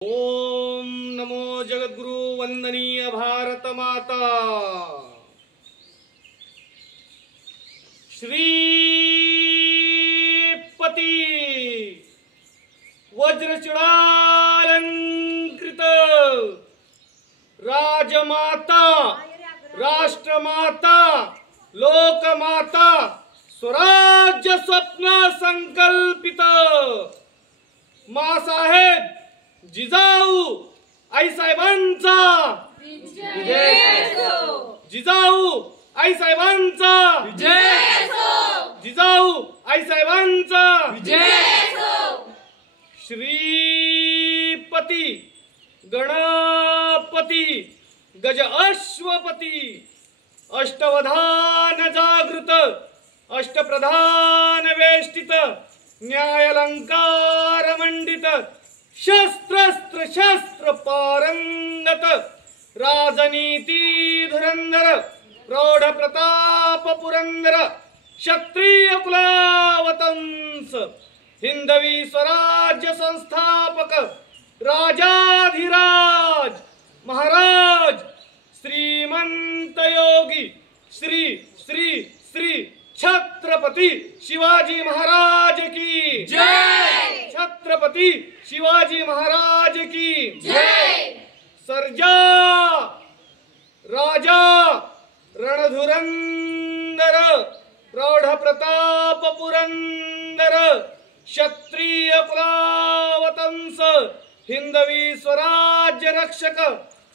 ओम नमो जगद्गुरु वंदनीय भारत माता। श्रीपति वज्रचूड़ालंकृत राजमाता, राष्ट्रमाता, लोकमाता, स्वराज्य स्वप्न संकल्पित माँसाहेब जिजाऊ आईसाहेबांचा विजय असो। जिजाऊ आईसाहेबांचा विजय असो। जिजाऊ आईसाहेबांचा विजय असो। श्रीपती गणपती गज अश्वपती अष्टवधान जागृत अष्टप्रधान वेष्टित न्यायालंकार मंडित शस्त्रास्त्र शास्त्र पारंगत राजनीती धुरंधर प्रौढ प्रताप पुरंदर क्षत्रिय कुलावतंस हिंदवी स्वराज्य संस्थापक राजाधिराज महाराज श्रीमंत योगी श्री श्री श्री छत्रपति शिवाजी महाराज की जय। छत्रपति शिवाजी महाराज की जय। सर्जा राजा रणधुरंदर प्रौढ प्रताप पुरंदर क्षत्रिय कुलावतंस हिंदवी स्वराज्य रक्षक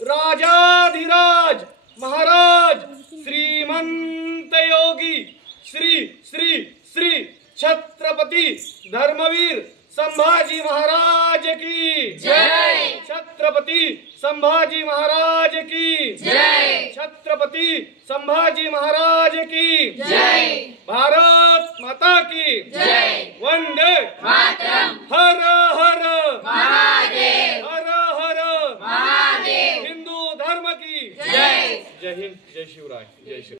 राजाधिराज महाराज श्रीमंत योगी श्री श्री श्री छत्रपति धर्मवीर संभाजी महाराज की जय। छत्रपति संभाजी महाराज की जय। छत्रपति संभाजी महाराज की जय। भारत माता की जय। वंदे मातरम। हर हर महादेव। हर हर महादेव। हिंदू धर्म की जय। जय हिंद, जय शिवराय, जय श्री